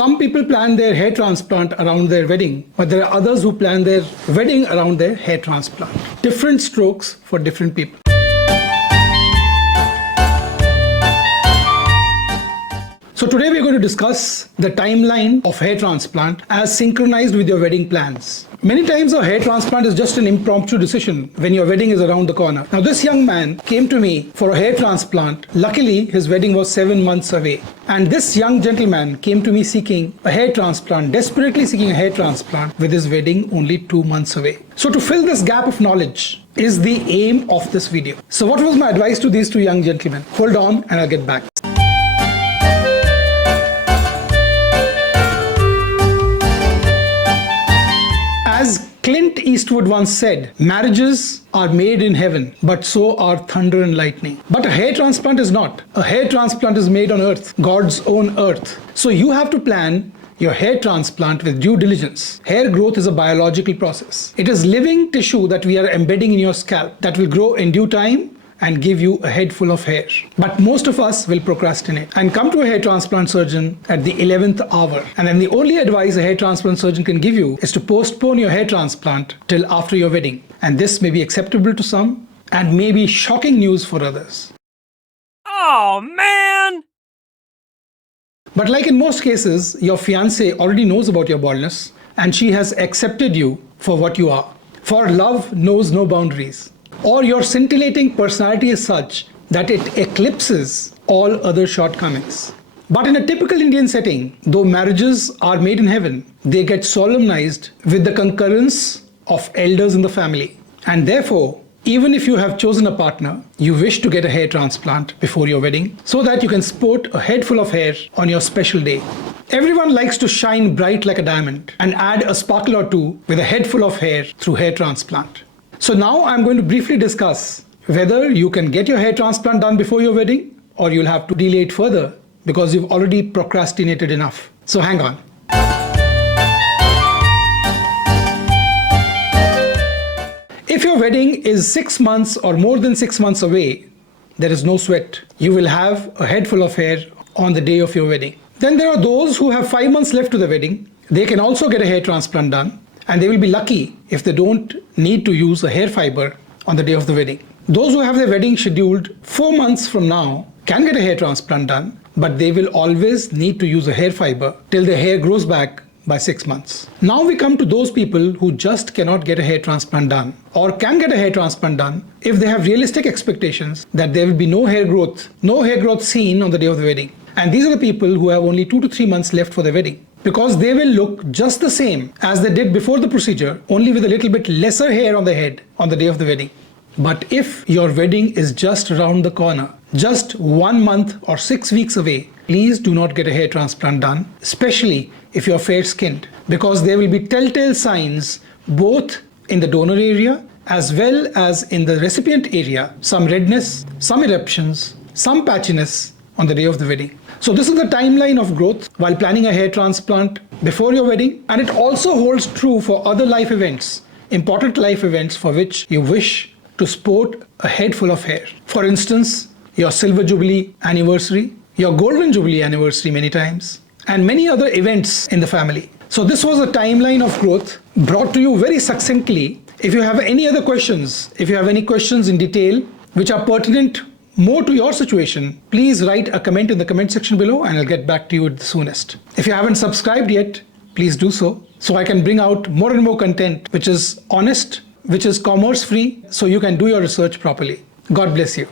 Some people plan their hair transplant around their wedding, but there are others who plan their wedding around their hair transplant. Different strokes for different people. So today we're going to discuss the timeline of hair transplant as synchronized with your wedding plans. Many times a hair transplant is just an impromptu decision when your wedding is around the corner. Now this young man came to me for a hair transplant. Luckily his wedding was 7 months away. And this young gentleman came to me seeking a hair transplant, desperately seeking a hair transplant with his wedding only 2 months away. So to fill this gap of knowledge is the aim of this video. So what was my advice to these two young gentlemen? Hold on and I'll get back. As Clint Eastwood once said, marriages are made in heaven, but so are thunder and lightning. But a hair transplant is not. A hair transplant is made on earth, God's own earth. So you have to plan your hair transplant with due diligence. Hair growth is a biological process. It is living tissue that we are embedding in your scalp that will grow in due time and give you a head full of hair. But most of us will procrastinate and come to a hair transplant surgeon at the 11th hour. And then the only advice a hair transplant surgeon can give you is to postpone your hair transplant till after your wedding. And this may be acceptable to some and may be shocking news for others. Oh, man! But like in most cases, your fiancé already knows about your baldness and she has accepted you for what you are. For love knows no boundaries. Or your scintillating personality is such that it eclipses all other shortcomings. But in a typical Indian setting, though marriages are made in heaven, they get solemnized with the concurrence of elders in the family. And therefore, even if you have chosen a partner, you wish to get a hair transplant before your wedding so that you can sport a head full of hair on your special day. Everyone likes to shine bright like a diamond and add a sparkle or two with a head full of hair through hair transplant. So now I'm going to briefly discuss whether you can get your hair transplant done before your wedding or you'll have to delay it further because you've already procrastinated enough. So hang on. If your wedding is 6 months or more than 6 months away, there is no sweat. You will have a head full of hair on the day of your wedding. Then there are those who have 5 months left to the wedding. They can also get a hair transplant done. And they will be lucky if they don't need to use a hair fiber on the day of the wedding. Those who have their wedding scheduled 4 months from now can get a hair transplant done, but they will always need to use a hair fiber till their hair grows back by 6 months. Now we come to those people who just cannot get a hair transplant done or can get a hair transplant done if they have realistic expectations that there will be no hair growth seen on the day of the wedding. And these are the people who have only 2 to 3 months left for their wedding. Because they will look just the same as they did before the procedure, only with a little bit lesser hair on the head on the day of the wedding. But if your wedding is just around the corner, just 1 month or 6 weeks away, please do not get a hair transplant done, especially if you're fair-skinned, because there will be telltale signs both in the donor area as well as in the recipient area, some redness, some eruptions, some patchiness on the day of the wedding. So this is the timeline of growth while planning a hair transplant before your wedding, and it also holds true for other life events, important life events for which you wish to sport a head full of hair. For instance, your silver jubilee anniversary, your golden jubilee anniversary many times, and many other events in the family. So this was a timeline of growth brought to you very succinctly. If you have any other questions, if you have any questions in detail which are pertinent more to your situation, please write a comment in the comment section below and I'll get back to you at the soonest. If you haven't subscribed yet, please do so I can bring out more and more content which is honest, which is commerce free, so you can do your research properly. God bless you.